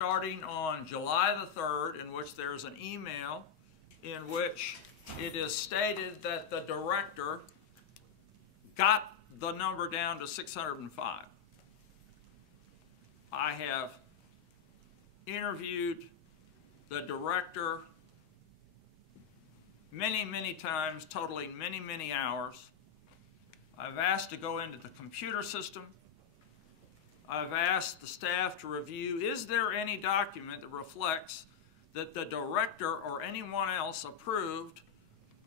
starting on July the 3rd, in which there's an email in which it is stated that the director got the number down to 605. I have interviewed the director many times, totaling many hours. I've asked to go into the computer system. I've asked the staff to review, is there any document that reflects that the director or anyone else approved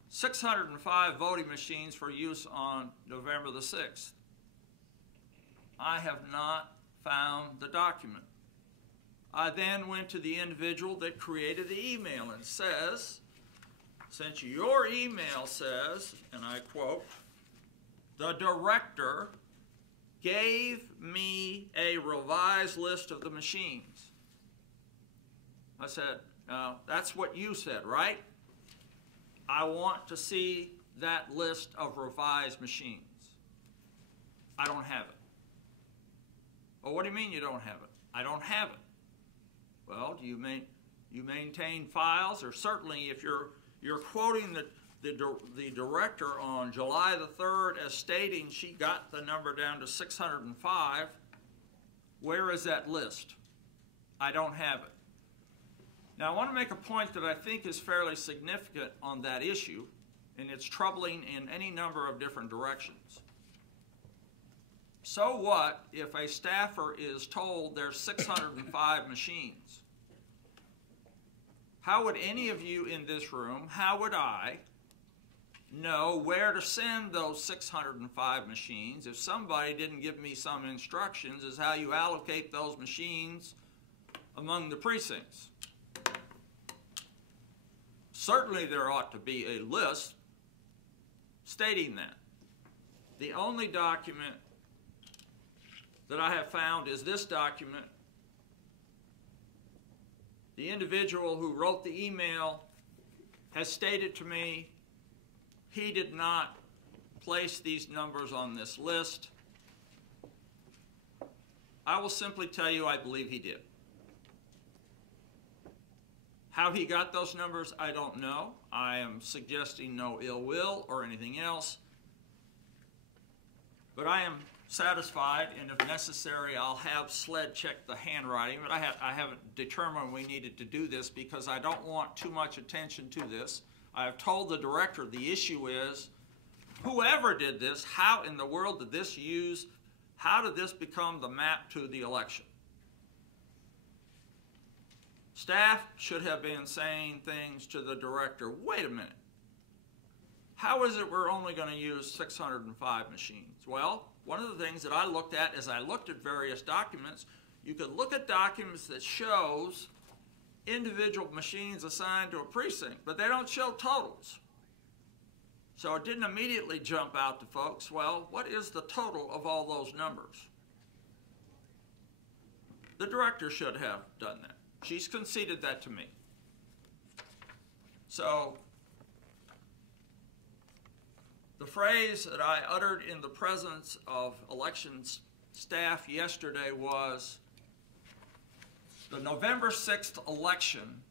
605 voting machines for use on November the 6th? I have not found the document. I then went to the individual that created the email and says, since your email says, and I quote, the director gave me a revised list of the machines. I said, that's what you said, right? I want to see that list of revised machines. I don't have it. Well, what do you mean you don't have it? I don't have it. Well, do you maintain files? Or certainly if you're quoting the director on July the 3rd as stating she got the number down to 605, where is that list? I don't have it. Now I want to make a point that I think is fairly significant on that issue, and it's troubling in any number of different directions. So what if a staffer is told there's 605 machines? How would any of you in this room, how would I know where to send those 605 machines if somebody didn't give me some instructions as how you allocate those machines among the precincts? Certainly there ought to be a list stating that. The only document that I have found is this document. The individual who wrote the email has stated to me he did not place these numbers on this list. I will simply tell you I believe he did. How he got those numbers, I don't know. I am suggesting no ill will or anything else. But I am satisfied, and if necessary, I'll have SLED check the handwriting, but I haven't determined we needed to do this because I don't want too much attention to this. I have told the director the issue is, whoever did this, how in the world did this use, how did this become the map to the election? Staff should have been saying things to the director, wait a minute, how is it we're only going to use 605 machines? Well, one of the things that I looked at as I looked at various documents, you could look at documents that shows individual machines assigned to a precinct, but they don't show totals. So it didn't immediately jump out to folks, well, what is the total of all those numbers? The director should have done that. She's conceded that to me. So the phrase that I uttered in the presence of elections staff yesterday was, the November 6th election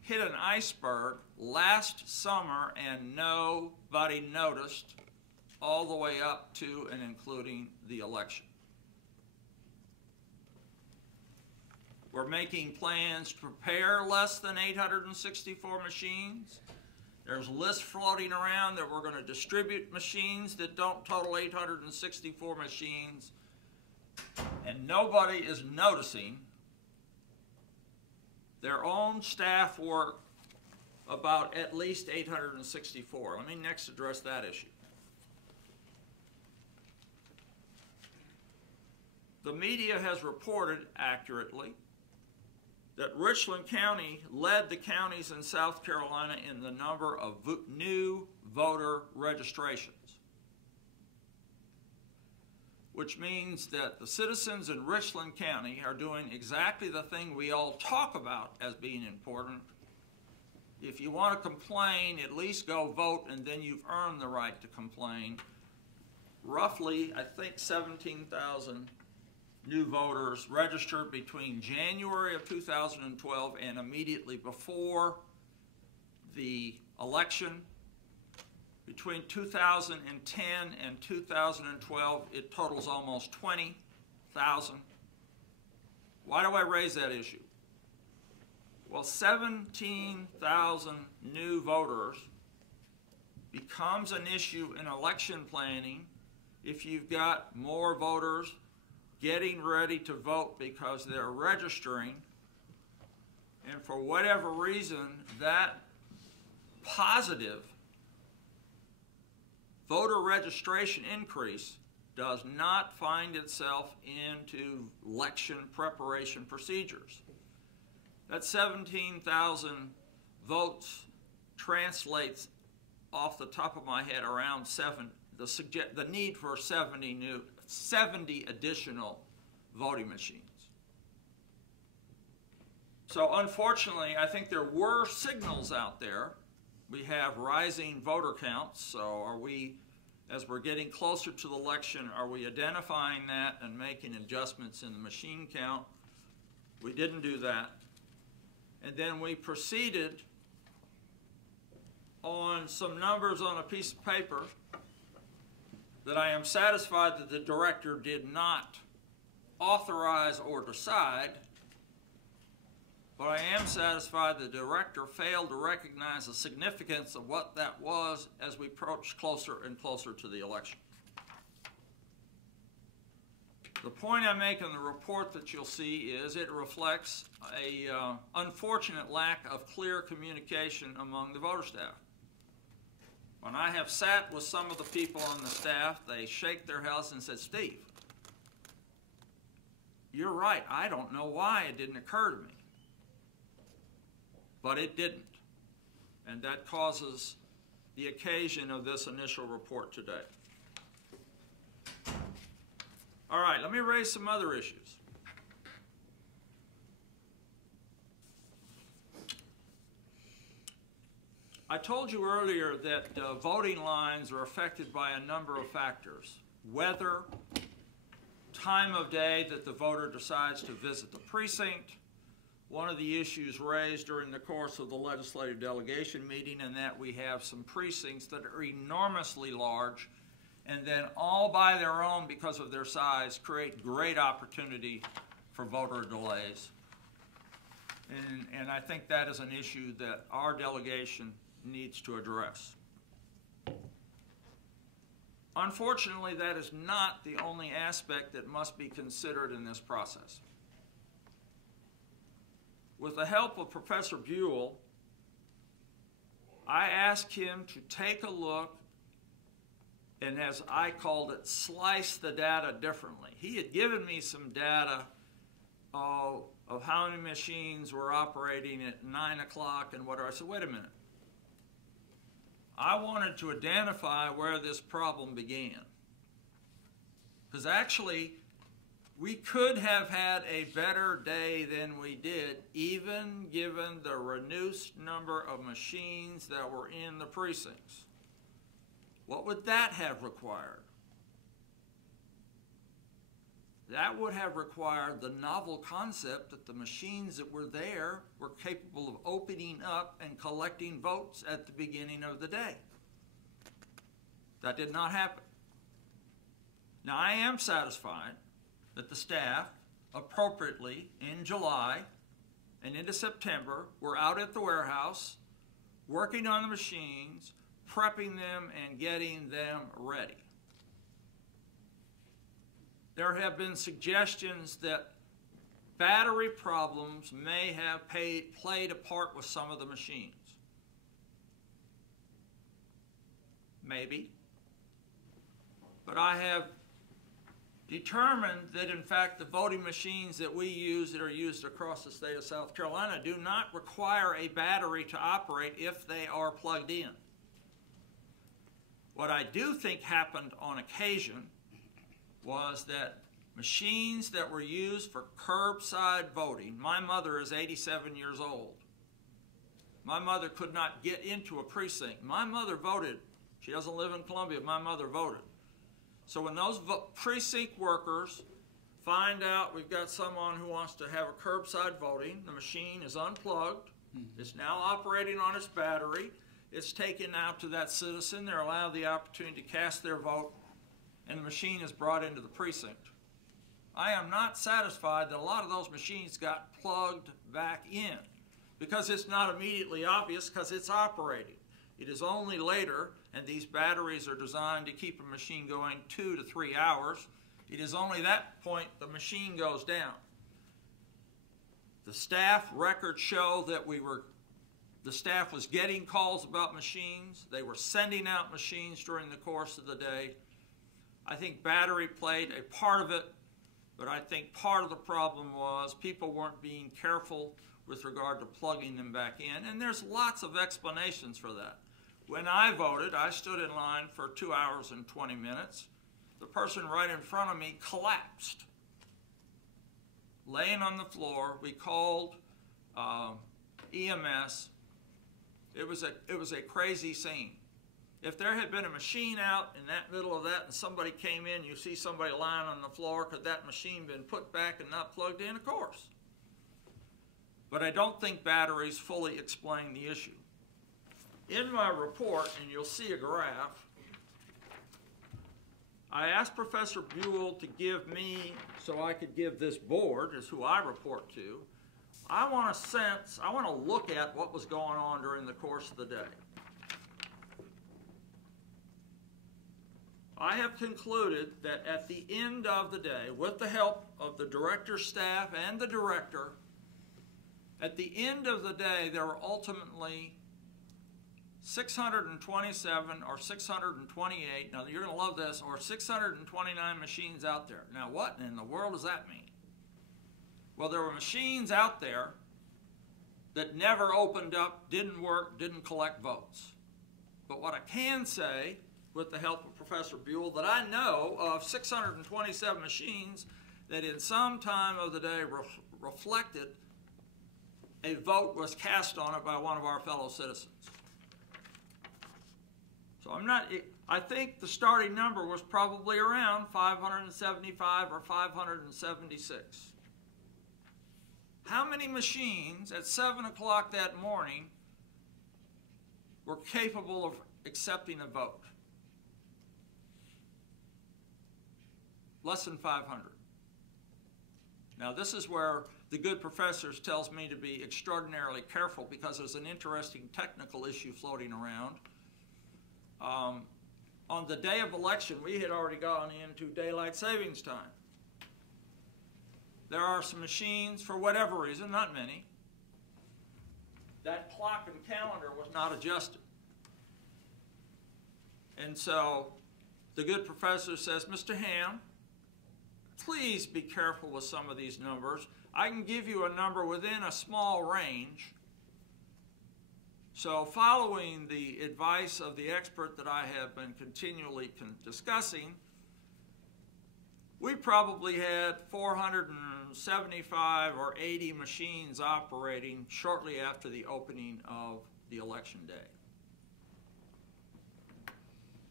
hit an iceberg last summer and nobody noticed all the way up to and including the election. We're making plans to prepare less than 864 machines. There's lists floating around that we're going to distribute machines that don't total 864 machines, and nobody is noticing their own staff work about at least 864. Let me next address that issue. The media has reported accurately that Richland County led the counties in South Carolina in the number of new voter registrations, which means that the citizens in Richland County are doing exactly the thing we all talk about as being important. If you want to complain, at least go vote, and then you've earned the right to complain. Roughly, I think 17,000 new voters registered between January of 2012 and immediately before the election. Between 2010 and 2012, it totals almost 20,000. Why do I raise that issue? Well, 17,000 new voters becomes an issue in election planning if you've got more voters getting ready to vote because they're registering, and for whatever reason, that positive voter registration increase does not find itself into election preparation procedures. That 17,000 votes translates off the top of my head around the need for 70 additional voting machines. So unfortunately, I think there were signals out there. We have rising voter counts, so are we, as we're getting closer to the election, are we identifying that and making adjustments in the machine count? We didn't do that. And then we proceeded on some numbers on a piece of paper that I am satisfied that the director did not authorize or decide, but I am satisfied the director failed to recognize the significance of what that was as we approached closer and closer to the election. The point I make in the report that you'll see is it reflects a unfortunate lack of clear communication among the voter staff. When I have sat with some of the people on the staff, they shake their heads and said, "Steve, you're right, I don't know why it didn't occur to me." But it didn't. And that causes the occasion of this initial report today. All right, let me raise some other issues. I told you earlier that voting lines are affected by a number of factors. Weather, time of day that the voter decides to visit the precinct. One of the issues raised during the course of the legislative delegation meeting, and that we have some precincts that are enormously large and then all by their own, because of their size, create great opportunity for voter delays. And I think that is an issue that our delegation needs to address. Unfortunately, that is not the only aspect that must be considered in this process. With the help of Professor Buell, I asked him to take a look and, as I called it, slice the data differently. He had given me some data of how many machines were operating at 9 o'clock and whatever. I said, wait a minute. I wanted to identify where this problem began. Because actually, we could have had a better day than we did, even given the reduced number of machines that were in the precincts. What would that have required? That would have required the novel concept that the machines that were there were capable of opening up and collecting votes at the beginning of the day. That did not happen. Now, I am satisfied that the staff appropriately in July and into September were out at the warehouse working on the machines, prepping them and getting them ready. There have been suggestions that battery problems may have played a part with some of the machines. Maybe. But I have determined that, in fact, the voting machines that we use, that are used across the state of South Carolina, do not require a battery to operate if they are plugged in. What I do think happened on occasion was that machines that were used for curbside voting, my mother is 87 years old. My mother could not get into a precinct. My mother voted. She doesn't live in Columbia. My mother voted. So when those precinct workers find out we've got someone who wants to have a curbside voting. The machine is unplugged. It's now operating on its battery. It's taken out to that citizen. They're allowed the opportunity to cast their vote, and the machine is brought into the precinct. I am not satisfied that a lot of those machines got plugged back in because it's not immediately obvious because it's operating. It is only later, and these batteries are designed to keep a machine going 2 to 3 hours. It is only that point the machine goes down. The staff records show that the staff was getting calls about machines. They were sending out machines during the course of the day. I think battery played a part of it, but I think part of the problem was people weren't being careful with regard to plugging them back in, and there's lots of explanations for that. When I voted, I stood in line for 2 hours and 20 minutes. The person right in front of me collapsed, laying on the floor. We called EMS. It was a crazy scene. If there had been a machine out in that middle of that and somebody came in, you see somebody lying on the floor, could that machine been put back and not plugged in? Of course. But I don't think batteries fully explain the issue. In my report, and you'll see a graph, I asked Professor Buell to give me, so I could give this board, is who I report to, I want to look at what was going on during the course of the day. I have concluded that at the end of the day, with the help of the director's staff and the director, at the end of the day, there were ultimately 627 or 628, now you're going to love this, or 629 machines out there. Now what in the world does that mean? Well, there were machines out there that never opened up, didn't work, didn't collect votes. But what I can say, with the help of Professor Buell, that I know of 627 machines that in some time of the day reflected a vote was cast on it by one of our fellow citizens. So I think the starting number was probably around 575 or 576. How many machines at 7 o'clock that morning were capable of accepting a vote? Less than 500. Now this is where the good professors tells me to be extraordinarily careful because there's an interesting technical issue floating around. On the day of election, we had already gone into daylight savings time. There are some machines, for whatever reason, not many, that clock and calendar was not adjusted. And so the good professor says, Mr. Hamm, please be careful with some of these numbers. I can give you a number within a small range. So following the advice of the expert that I have been continually discussing, we probably had 475 or 80 machines operating shortly after the opening of the election day.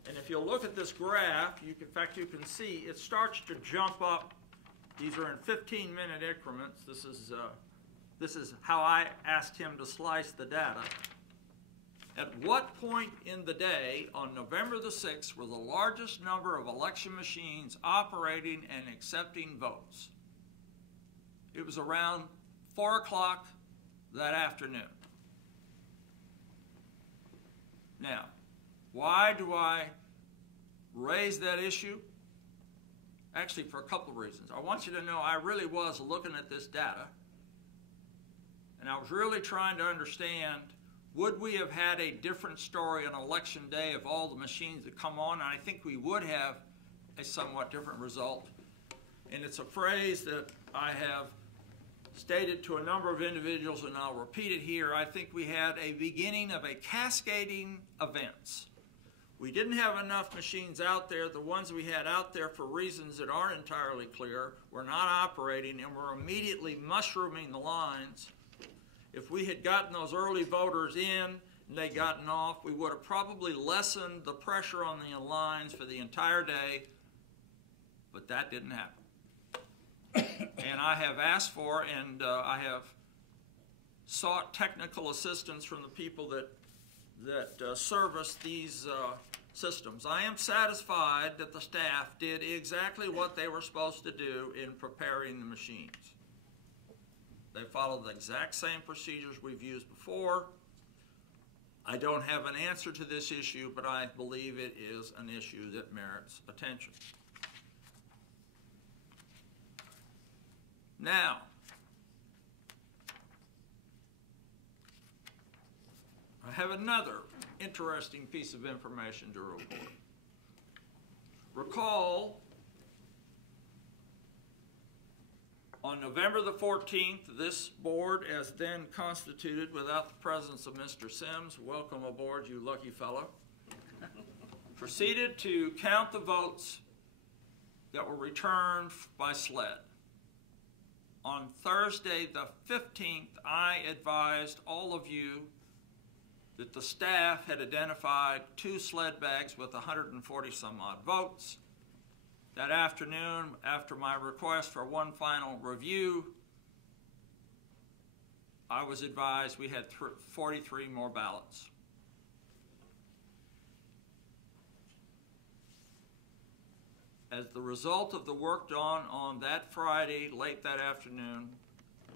And if you look at this graph, in fact you can see it starts to jump up. These are in 15-minute increments. This is how I asked him to slice the data. At what point in the day on November the 6th were the largest number of election machines operating and accepting votes? It was around 4 o'clock that afternoon. Now, why do I raise that issue? Actually, for a couple of reasons. I want you to know I really was looking at this data, and I was really trying to understand, would we have had a different story on election day if all the machines had come on? And I think we would have a somewhat different result. And it's a phrase that I have stated to a number of individuals, and I'll repeat it here. I think we had a beginning of a cascading events. We didn't have enough machines out there. The ones we had out there, for reasons that aren't entirely clear, were not operating and were immediately mushrooming the lines. If we had gotten those early voters in and they'd gotten off, we would have probably lessened the pressure on the lines for the entire day, but that didn't happen. And I have asked for and I have sought technical assistance from the people that service these systems. I am satisfied that the staff did exactly what they were supposed to do in preparing the machines. They followed the exact same procedures we've used before. I don't have an answer to this issue, but I believe it is an issue that merits attention. Now, I have another interesting piece of information to report. Recall, on November the 14th, this board, as then constituted without the presence of Mr. Sims, welcome aboard, you lucky fellow, proceeded to count the votes that were returned by sled. On Thursday the 15th, I advised all of you that the staff had identified 2 sled bags with 140 some odd votes. That afternoon, after my request for one final review, I was advised we had 43 more ballots. As the result of the work done on that Friday, late that afternoon,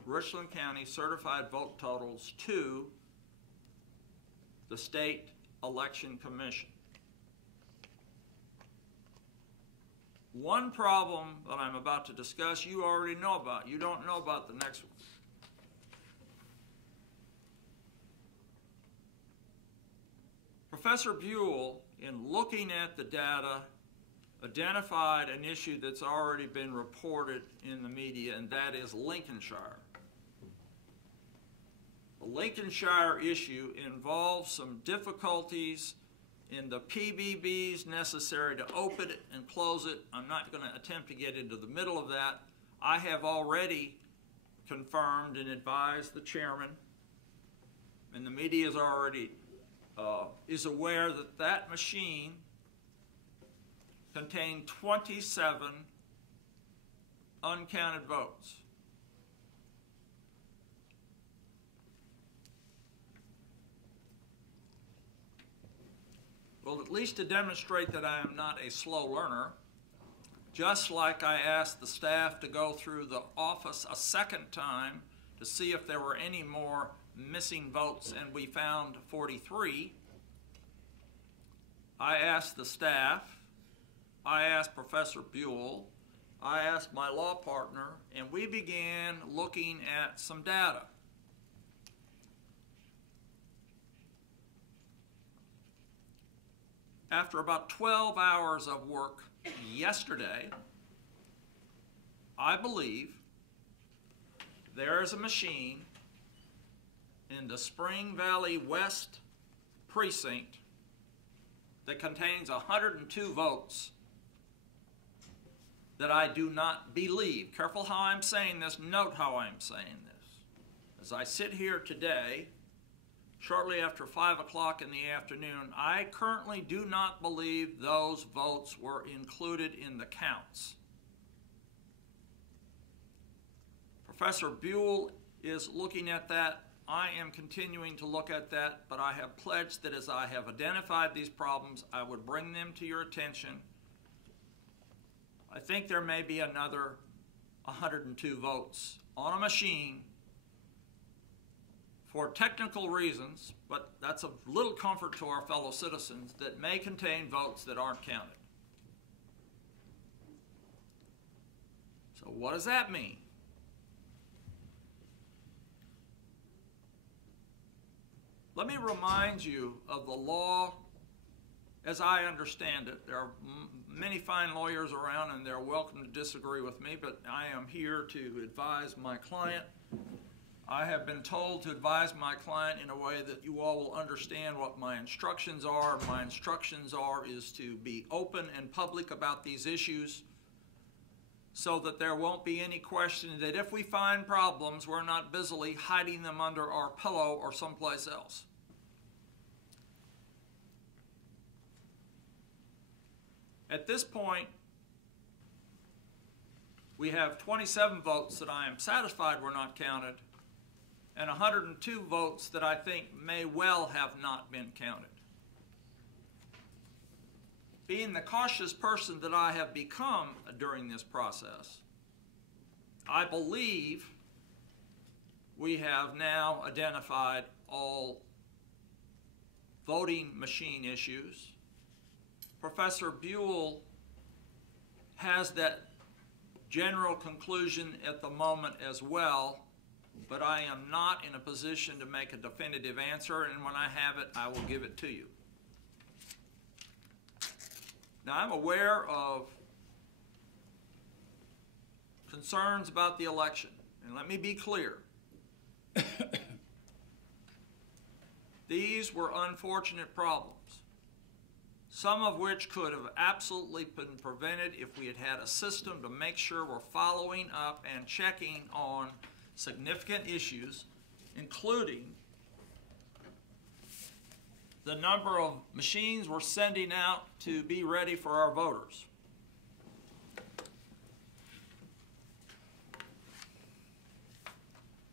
Richland County certified vote totals to the State Election Commission. One problem that I'm about to discuss, you already know about. You don't know about the next one. Professor Buell, in looking at the data, identified an issue that's already been reported in the media, and that is Lincolnshire. The Lincolnshire issue involves some difficulties in the PBBs necessary to open it and close it. I'm not going to attempt to get into the middle of that. I have already confirmed and advised the chairman, and the media is already is aware that that machine contained 27 uncounted votes. Well, at least to demonstrate that I am not a slow learner, just like I asked the staff to go through the office a second time to see if there were any more missing votes, and we found 43, I asked the staff, I asked Professor Buell, I asked my law partner, and we began looking at some data. After about 12 hours of work yesterday, I believe there is a machine in the Spring Valley West precinct that contains 102 votes that I do not believe. Careful how I'm saying this, note how I'm saying this. As I sit here today, shortly after 5 o'clock in the afternoon, I currently do not believe those votes were included in the counts. Professor Buell is looking at that. I am continuing to look at that, but I have pledged that as I have identified these problems, I would bring them to your attention. I think there may be another 102 votes on a machine for technical reasons, but that's a little comfort to our fellow citizens, that may contain votes that aren't counted. So what does that mean? Let me remind you of the law as I understand it. There are many fine lawyers around, and they're welcome to disagree with me, but I am here to advise my client. I have been told to advise my client in a way that you all will understand what my instructions are. My instructions is to be open and public about these issues so that there won't be any question that if we find problems, we're not busily hiding them under our pillow or someplace else. At this point, we have 27 votes that I am satisfied were not counted, and 102 votes that I think may well have not been counted. Being the cautious person that I have become during this process, I believe we have now identified all voting machine issues. Professor Buell has that general conclusion at the moment as well, but I am not in a position to make a definitive answer, and when I have it, I will give it to you. Now, I'm aware of concerns about the election, and let me be clear. These were unfortunate problems, some of which could have absolutely been prevented if we had had a system to make sure we're following up and checking on significant issues, including the number of machines we're sending out to be ready for our voters.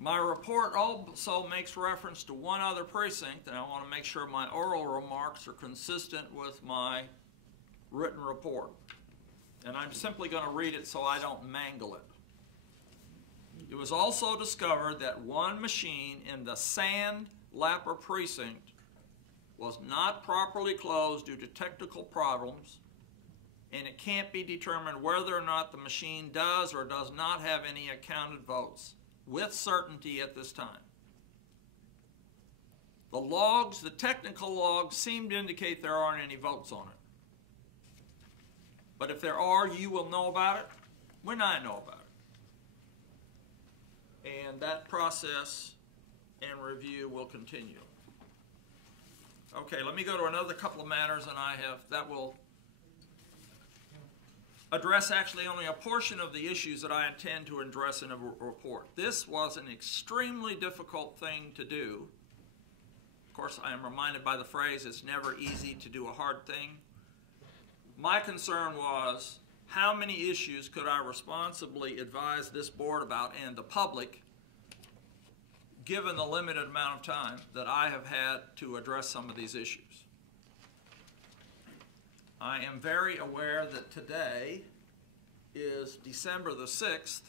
My report also makes reference to one other precinct, and I want to make sure my oral remarks are consistent with my written report. And I'm simply going to read it so I don't mangle it. It was also discovered that one machine in the Sandlapper precinct was not properly closed due to technical problems, and it can't be determined whether or not the machine does or does not have any accounted votes with certainty at this time. The logs, the technical logs, seem to indicate there aren't any votes on it. But if there are, you will know about it when I know about it. And that process and review will continue. Okay, let me go to another couple of matters, and that will address actually only a portion of the issues that I intend to address in a report. This was an extremely difficult thing to do. Of course, I am reminded by the phrase, it's never easy to do a hard thing. My concern was, how many issues could I responsibly advise this board about and the public, given the limited amount of time that I have had to address some of these issues? I am very aware that today is December the 6th,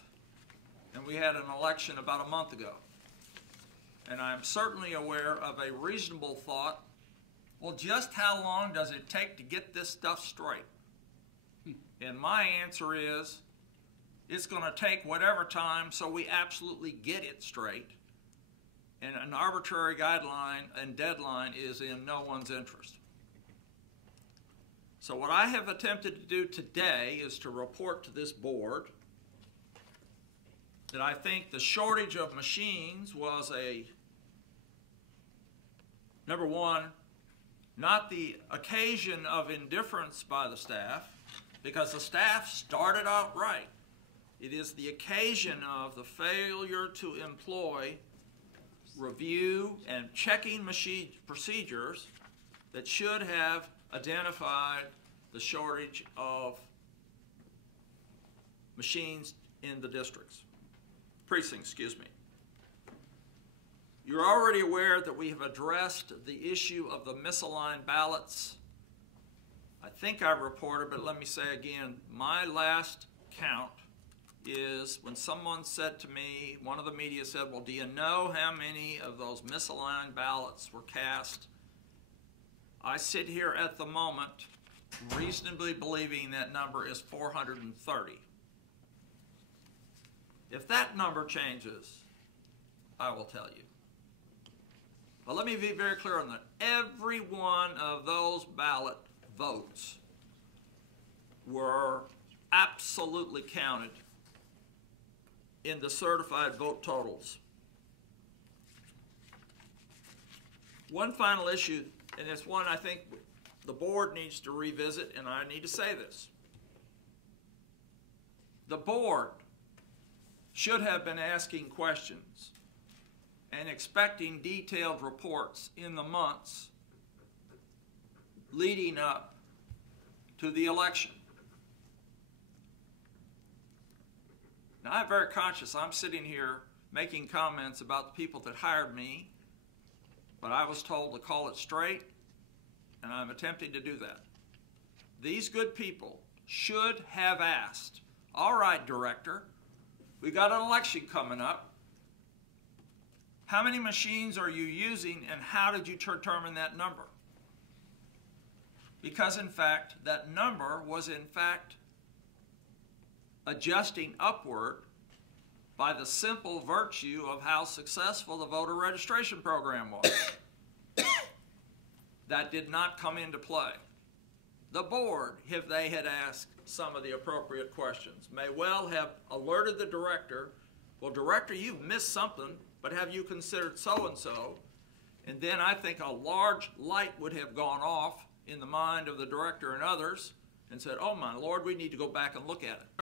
and we had an election about a month ago. And I'm certainly aware of a reasonable thought, well, just how long does it take to get this stuff straight? And my answer is, it's going to take whatever time so we absolutely get it straight. And an arbitrary guideline and deadline is in no one's interest. So what I have attempted to do today is to report to this board that I think the shortage of machines was number one, not the occasion of indifference by the staff, because the staff started out right. It is the occasion of the failure to employ review and checking machine procedures that should have identified the shortage of machines in the precincts, excuse me. You're already aware that we have addressed the issue of the misaligned ballots. I think I reported, but let me say again, my last count is when someone said to me, one of the media said, well, do you know how many of those misaligned ballots were cast? I sit here at the moment reasonably believing that number is 430. If that number changes, I will tell you. But let me be very clear on that. Every one of those ballot votes were absolutely counted in the certified vote totals. One final issue, and it's one I think the board needs to revisit, and I need to say this. The board should have been asking questions and expecting detailed reports in the months leading up to the election. Now, I'm very conscious. I'm sitting here making comments about the people that hired me, but I was told to call it straight, and I'm attempting to do that. These good people should have asked, all right, director, we got an election coming up. How many machines are you using, and how did you determine that number? Because, in fact, that number was, in fact, adjusting upward by the simple virtue of how successful the voter registration program was. That did not come into play. The board, if they had asked some of the appropriate questions, may well have alerted the director, well, director, you've missed something, but have you considered so-and-so? And then I think a large light would have gone off in the mind of the director and others and said, oh my Lord, we need to go back and look at it.